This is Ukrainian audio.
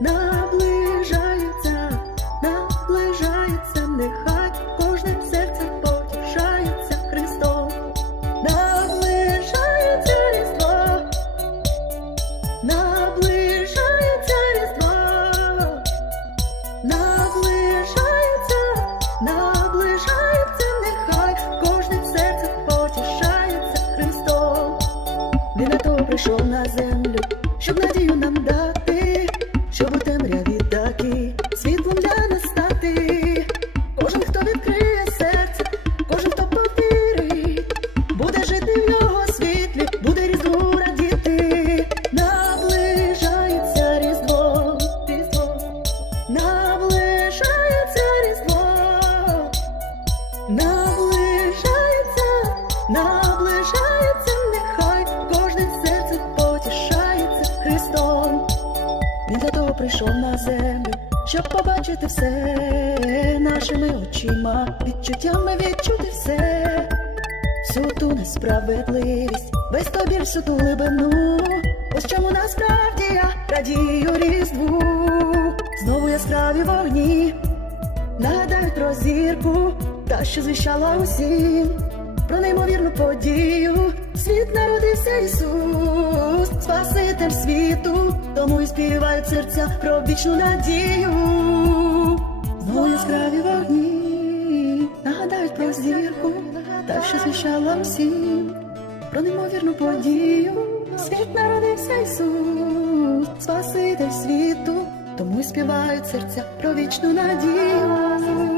наближається, наближається, нехай кожне серце потішається Христом. Наближається Різдво, наближається Різдво, наближається, наближається, нехай кожне серце потішається Христом. Не на то прийшов на землю, щоб надію нам дати, наближається, наближається, нехай кожне серце потішається Христом. Він для того прийшов на землю, щоб побачити все нашими очима, відчуттями відчути все, всю ту несправедливість, весь тобі всю ту глибину. Ось чому насправді я радію різдву, знову яскраві вогні, нагадають про зірку, та що звіщала усім про неймовірну подію. Світ народився Ісус, Спаситель світу, тому і співають серця про вічну надію. Знову яскраві вогні, нагадають про зірку, та що звіщала всім про неймовірну подію. Світ народився Ісус, Спаситель світу, тому й співають серця про вічну надію. Наближається